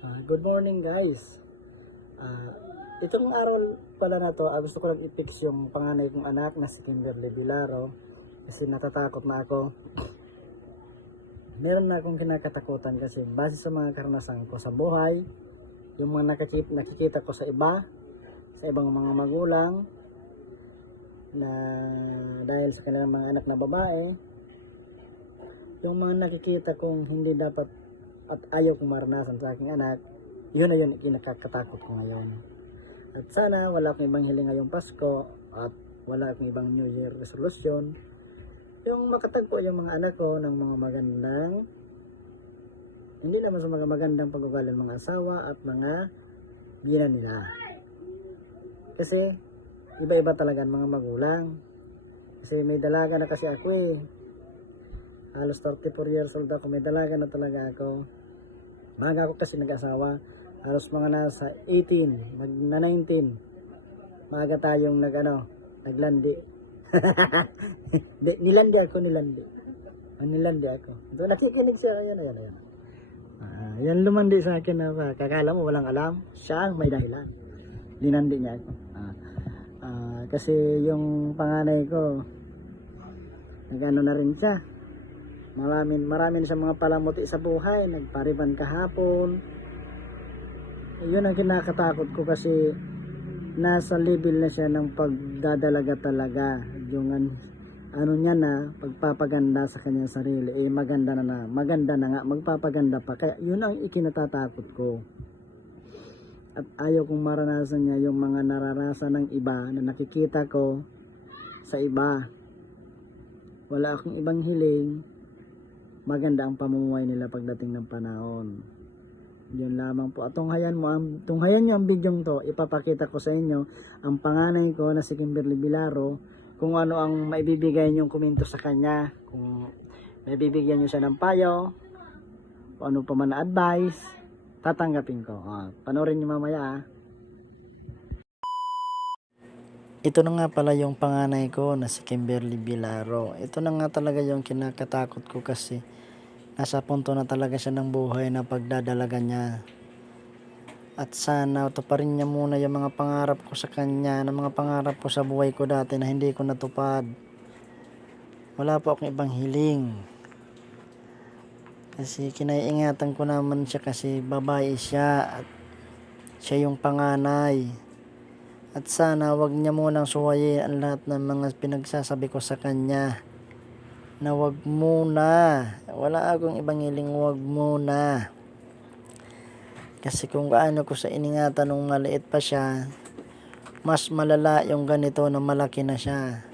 Ah, good morning guys. Ah, itong araw pala na to, ah, gusto ko lang i-fix yung panganay kong anak na si Kimberly Vilaro kasi natatakot na ako. Meron na akong kinakatakutan kasi base sa mga karanasan ko sa buhay, yung mga nakikita, nakikita ko sa iba, sa ibang mga magulang, na dahil sa kanilang mga anak na babae, yung mga nakikita kong hindi dapat at ayaw kong maranasan sa aking anak, yun na yun kinakakatakot ko ngayon. At sana wala akong ibang hiling ngayong Pasko at wala akong ibang New Year resolution. Yung makatagpo yung mga anak ko ng mga magandang hindi naman sa mga magandang pag-ugali ng mga asawa at mga bina nila. Kasi iba-iba talaga ang mga magulang. Kasi may dalaga na kasi ako eh. Halos 34 years old ako, may dalaga na talaga ako. Maga ako kasi nag-asawa. Halos mga nasa 18, mag na 19. Maga tayong nag ano, naglandi. Di, nilandi ako, nilandi. Ah, nilandi ako. So, nakikinig siya. Ayan, ayan, ayan. Ah, yan lumandi sa akin na ba? Kakala mo walang alam. Siya ang may dahilan. Linandi niya ako. Ah, ah, kasi yung panganay ko, nagano na rin siya. Maraming maraming sa mga palamuti sa buhay, nagpariban kahapon. Yun ang kinakatakot ko kasi nasa level na siya ng pagdadalaga talaga. Yung an- ano niya na pagpapaganda sa kanyang sarili. Eh maganda na na maganda na nga magpapaganda pa. Kaya yun ang ikinatatakot ko. At ayaw kong maranasan niya yung mga nararasan ng iba na nakikita ko sa iba. Wala akong ibang hiling maganda ang pamumuhay nila pagdating ng panahon. Yun lamang po. At tunghayan mo, ang, tunghayan nyo ang bidyong to, ipapakita ko sa inyo ang panganay ko na si Kimberly Bilaro, kung ano ang maibibigay nyong komento sa kanya, kung maibibigyan nyo siya ng payo, kung ano pa man na advice, tatanggapin ko. Ah, panoorin nyo mamaya ah. Ito na nga pala yung panganay ko na si Kimberly Bilaro. Ito na nga talaga yung kinakatakot ko kasi nasa punto na talaga siya ng buhay na pagdadalaga niya. At sana ito pa rin niya muna yung mga pangarap ko sa kanya, ng mga pangarap ko sa buhay ko dati na hindi ko natupad. Wala po akong ibang hiling. Kasi kinaiingatan ko naman siya kasi babae siya at siya yung panganay. At sana wag niya munang suwayin ang lahat ng mga pinagsasabi ko sa kanya. Na wag muna. Wala akong ibang hiling wag muna. Kasi kung gaano ko sa iningatan nung maliit pa siya, mas malala yung ganito na malaki na siya.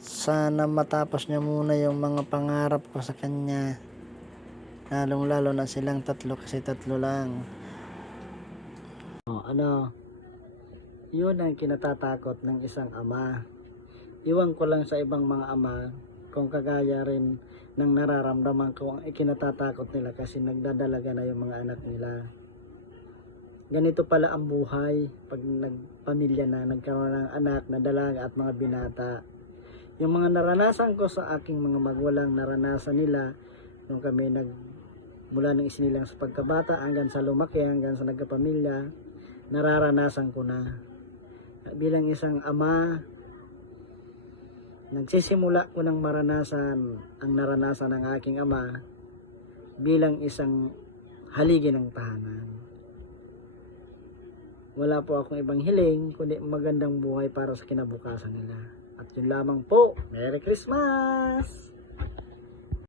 Sana matapos niya muna yung mga pangarap ko sa kanya. Lalong lalo na silang tatlo kasi tatlo lang. Oh, ano, yun ang kinatatakot ng isang ama. Iwan ko lang sa ibang mga ama kung kagaya rin ng nararamdaman ko ang ikinatatakot nila kasi nagdadalaga na yung mga anak nila. Ganito pala ang buhay pag nagpamilya na, nagkaroon ng anak na dalaga at mga binata. Yung mga naranasan ko sa aking mga magulang, naranasan nila nung kami nag mula nung isinilang sa pagkabata hanggang sa lumaki, hanggang sa nagkapamilya, nararanasan ko na. Bilang isang ama, nagsisimula ko ng maranasan ang naranasan ng aking ama bilang isang haligi ng tahanan. Wala po akong ibang hiling, kundi magandang buhay para sa kinabukasan nila. At yun lamang po. Merry Christmas!